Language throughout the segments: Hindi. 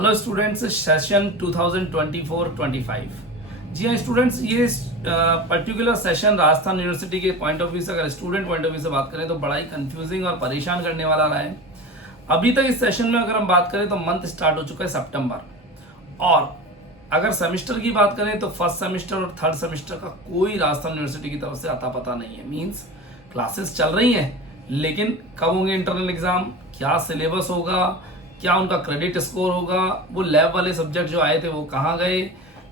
Hello students, session 2024-25। जी हाँ स्टूडेंट्स, ये पर्टिकुलर सेशन राजस्थान यूनिवर्सिटी के पॉइंट ऑफ व्यू से, अगर स्टूडेंट पॉइंट ऑफ व्यू से बात करें तो बड़ा ही कंफ्यूजिंग और परेशान करने वाला रहा है। अभी तक इस सेशन में अगर हम बात करें तो मंथ स्टार्ट हो चुका है सितंबर, और अगर सेमेस्टर की बात करें तो फर्स्ट सेमेस्टर और थर्ड सेमेस्टर का कोई राजस्थान यूनिवर्सिटी की तरफ से अता पता नहीं है। मीन्स क्लासेस चल रही हैं, लेकिन कब होंगे इंटरनल एग्जाम, क्या सिलेबस होगा, क्या उनका क्रेडिट स्कोर होगा, वो लैब वाले सब्जेक्ट जो आए थे वो कहाँ गए,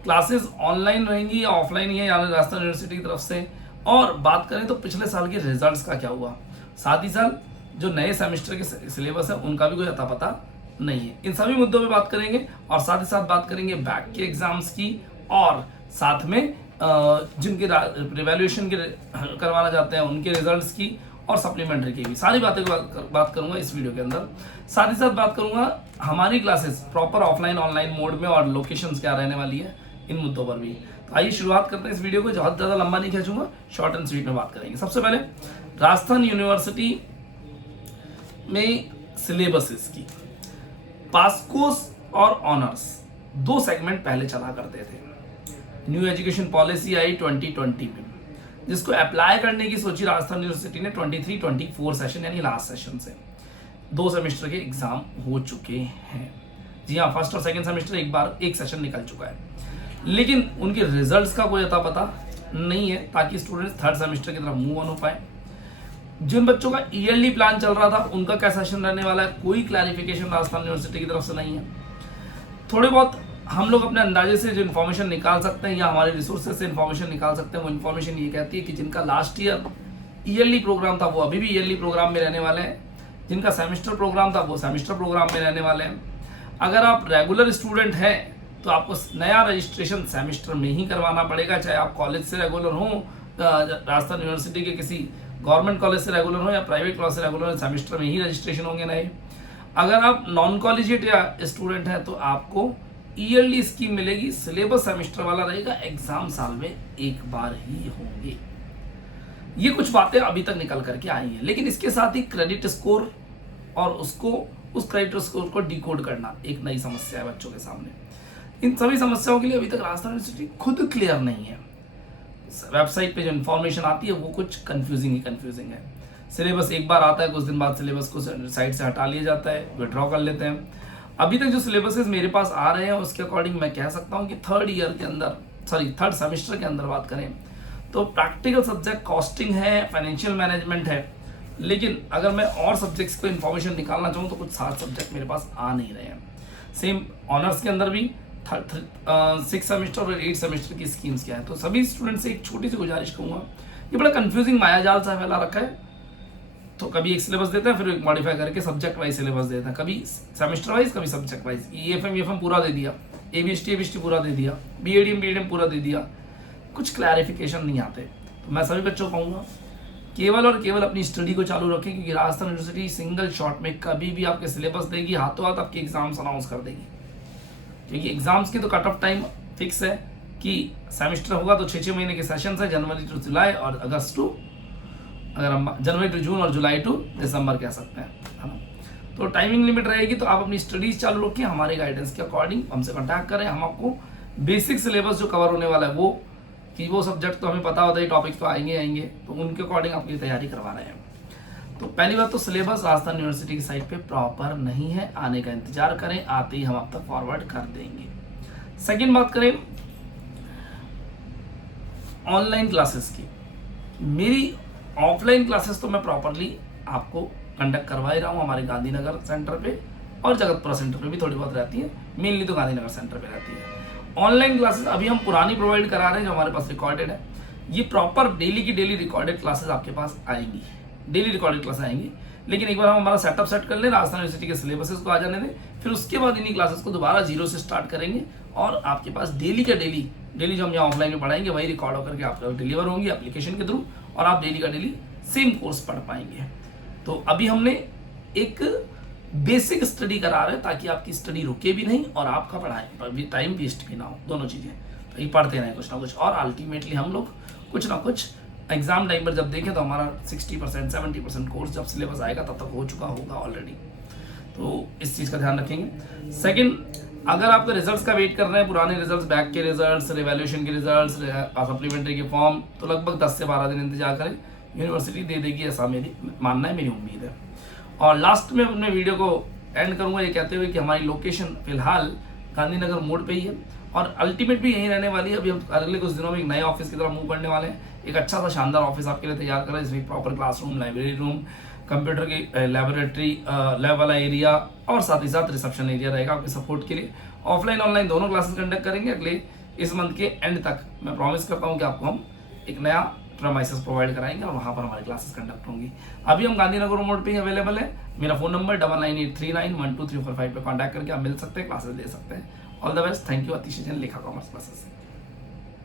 क्लासेस ऑनलाइन रहेंगी या ऑफलाइन ही है यानी राजस्थान यूनिवर्सिटी की तरफ से, और बात करें तो पिछले साल के रिजल्ट्स का क्या हुआ, साथ ही साथ जो नए सेमेस्टर के सिलेबस है उनका भी कोई अता पता नहीं है। इन सभी मुद्दों पे बात करेंगे और साथ ही साथ बात करेंगे बैक के एग्जाम्स की, और साथ में जिनके रिवैल्यूएशन के करवाना चाहते हैं उनके रिजल्ट्स की, और सप्लीमेंट्री की भी सारी बातें बात करूंगा इस वीडियो के अंदर। साथ ही साथ बात करूंगा हमारी classes proper offline online mode में और लोकेशंस क्या रहने वाली है, इन मुद्दों पर भी। तो आइए शुरुआत करते हैं इस वीडियो को, बहुत ज़्यादा लंबा नहीं खींचूंगा, शॉर्ट एंड स्वीट में बात करेंगे। सबसे पहले राजस्थान यूनिवर्सिटी में सिलेबसेस की पासकोस और ऑनर्स दो सेगमेंट पहले चला करते थे। न्यू एजुकेशन पॉलिसी आई 2020 में, जिसको अप्लाई करने की सोची राजस्थान यूनिवर्सिटी ने 23-24 सेशन यानी लास्ट सेशन से। दो सेमेस्टर के एग्जाम हो चुके हैं। जी हाँ, फर्स्ट और सेकंड सेमेस्टर एक सेशन निकल चुका है, लेकिन उनके रिजल्ट्स का कोई अता पता नहीं है, ताकि स्टूडेंट्स थर्ड सेमेस्टर की तरफ मूव ऑन हो पाए। जिन बच्चों का ईयरली प्लान चल रहा था उनका क्या सेशन रहने वाला है, कोई क्लैरिफिकेशन राजस्थान यूनिवर्सिटी की तरफ से नहीं है। थोड़े बहुत हम लोग अपने अंदाजे से जो इन्फॉर्मेशन निकाल सकते हैं या हमारे रिसोर्सेज से इन्फॉर्मेशन निकाल सकते हैं, वो इन्फॉर्मेशन ये कहती है कि जिनका लास्ट ईयर ईयरली प्रोग्राम था वो अभी भी ईयरली प्रोग्राम में रहने वाले हैं, जिनका सेमेस्टर प्रोग्राम था वो सेमेस्टर प्रोग्राम में रहने वाले हैं। अगर आप रेगुलर स्टूडेंट हैं तो आपको नया रजिस्ट्रेशन सेमेस्टर में ही करवाना पड़ेगा, चाहे आप कॉलेज से रेगुलर हो, राजस्थान यूनिवर्सिटी के किसी गवर्नमेंट कॉलेज से रेगुलर हो या प्राइवेट कॉलेज से रेगुलर, सेमेस्टर में ही रजिस्ट्रेशन होंगे नए। अगर आप नॉन कॉलेजिएट या स्टूडेंट हैं तो आपको ईयरली स्कीम मिलेगी, सिलेबस सेमेस्टर वाला रहेगा, एग्जाम साल में एक बार ही होंगे। ये कुछ बातें अभी तक निकल करके आई हैं, लेकिन इसके साथ ही क्रेडिट स्कोर और उस क्रेडिट स्कोर को डिकोड करना एक नई समस्या है बच्चों के सामने। इन सभी समस्याओं के लिए अभी तक राजस्थान यूनिवर्सिटी खुद क्लियर नहीं है। वेबसाइट पे जो इन्फॉर्मेशन आती है वो कुछ कंफ्यूजिंग है। सिलेबस एक बार आता है, कुछ दिन बाद सिलेबस को साइड से हटा लिया जाता है, विड्रॉ कर लेते हैं। अभी तक जो सिलेबसेस मेरे पास आ रहे हैं उसके अकॉर्डिंग मैं कह सकता हूँ कि थर्ड सेमेस्टर के अंदर बात करें तो प्रैक्टिकल सब्जेक्ट कॉस्टिंग है, फाइनेंशियल मैनेजमेंट है, लेकिन अगर मैं और सब्जेक्ट्स को इन्फॉर्मेशन निकालना चाहूँ तो कुछ 7 सब्जेक्ट मेरे पास आ नहीं रहे हैं। सेम ऑनर्स के अंदर भी 6 सेमेस्टर और 8 सेमेस्टर की स्कीम्स क्या है। तो सभी स्टूडेंट से एक छोटी सी गुजारिश करूँगा, ये बड़ा कंफ्यूजिंग मायाजाल सा फैला रखा है। तो कभी एक सिलेबस देते हैं, फिर एक मॉडिफाई करके सब्जेक्ट वाइज सिलेबस देते हैं, कभी सेमेस्टर वाइज कभी सब्जेक्ट वाइज। EFM पूरा दे दिया, ABST पूरा दे दिया, BADM पूरा दे दिया, कुछ क्लैरिफिकेशन नहीं आते। तो मैं सभी बच्चों को कहूँगा केवल और केवल अपनी स्टडी को चालू रखें, क्योंकि राजस्थान यूनिवर्सिटी सिंगल शॉट में कभी भी आपके सिलेबस देगी, हाथों हाथ आपके एग्जाम्स अनाउंस कर देगी। क्योंकि एग्जाम्स की तो कट ऑफ टाइम फिक्स है कि सेमेस्टर होगा तो 6 महीने के सेशन है, जनवरी टू जुलाई और अगस्त टू, अगर हम जनवरी टू जून और जुलाई टू दिसंबर कह सकते हैं, है ना। तो टाइमिंग लिमिट रहेगी, तो आप अपनी स्टडीज चालू रखिए, हमारे गाइडेंस के अकॉर्डिंग हमसे कॉन्टैक्ट करें। हम आपको बेसिक सिलेबस जो कवर होने वाला है वो सब्जेक्ट तो हमें पता होता है, टॉपिक तो आएंगे, तो उनके अकॉर्डिंग आपकी तैयारी करवा रहे हैं। तो पहली बात तो सिलेबस राजस्थान यूनिवर्सिटी की साइट पे प्रॉपर नहीं है, आने का इंतजार करें, आते ही हम आप तक फॉरवर्ड कर देंगे। सेकेंड बात करें ऑनलाइन क्लासेस की, मेरी ऑफलाइन क्लासेस तो मैं प्रॉपरली आपको कंडक्ट करवा ही रहा हूँ हमारे गांधीनगर सेंटर पे, और जगतपुरा सेंटर पे भी थोड़ी बहुत रहती है, मेनली तो गांधीनगर सेंटर पे रहती है। ऑनलाइन क्लासेस अभी हम पुरानी प्रोवाइड करा रहे हैं जो हमारे पास रिकॉर्डेड है। ये प्रॉपर डेली की डेली रिकॉर्डेड क्लासेस आपके पास आएंगी, डेली रिकॉर्डेड क्लासेस आएंगी, लेकिन एक बार हम हमारा सेटअप सेट कर लें, राजस्थान यूनिवर्सिटी के सिलेबसेस को आ जाने दें, फिर उसके बाद इन्हीं क्लासेस को दोबारा 0 से स्टार्ट करेंगे, और आपके पास डेली का डेली जो हम यहाँ ऑफलाइन में पढ़ाएंगे वही रिकॉर्ड होकर के आपको डिलीवर होंगी एप्लीकेशन के थ्रू, और आप डेली का डेली सेम कोर्स पढ़ पाएंगे। तो अभी हमने एक बेसिक स्टडी करा रहे हैं ताकि आपकी स्टडी रुके भी नहीं और आपका पढ़ाई पर भी टाइम वेस्ट भी ना हो, दोनों चीज़ें। तो ये पढ़ते रहें कुछ ना कुछ, और अल्टीमेटली हम लोग कुछ ना कुछ एग्जाम टाइम पर जब देखें तो हमारा 60% 70% कोर्स जब सिलेबस आएगा तब तक हो चुका होगा ऑलरेडी। तो इस चीज़ का ध्यान रखेंगे। सेकंड, अगर आपके रिजल्ट्स का वेट कर रहे हैं, पुराने रिजल्ट्स, बैक के रिजल्ट्स, रिवैल्यूएशन के रिजल्ट्स, सप्लीमेंट्री के फॉर्म, तो लगभग 10 से 12 दिन इंतजार करें, यूनिवर्सिटी दे देगी, ऐसा मेरी मानना है, मेरी उम्मीद है। और लास्ट में अपने वीडियो को एंड करूंगा ये कहते हुए कि हमारी लोकेशन फिलहाल गांधीनगर मोड़ पे ही है और अल्टीमेट भी यहीं रहने वाली है। अभी हम अगले कुछ दिनों में एक नए ऑफिस की तरफ मूव करने वाले हैं। एक अच्छा सा शानदार ऑफिस आपके लिए तैयार करा है, इसमें proper classroom, library room, computer की लैबोरेटरी, लैब वाला एरिया और साथ ही साथ रिसेप्शन एरिया रहेगा आपके सपोर्ट के लिए। ऑफलाइन ऑनलाइन दोनों क्लासेस कंडक्ट करेंगे अगले इस मंथ के एंड तक। मैं प्रॉमिस करता हूँ कि आपको हम एक नया प्रेमाइसेस प्रोवाइड कराएंगे और वहाँ पर हमारी क्लासेस कंडक्ट होंगी। अभी हम गांधीनगर मोड पे ही अवेलेबल है। मेरा फोन नंबर 9983912345 पे कॉन्टैक्ट करके आप मिल सकते हैं, क्लासेस ले सकते हैं। All the best, thank you. Atish Jain, लेखा कॉमर्स क्लासेस।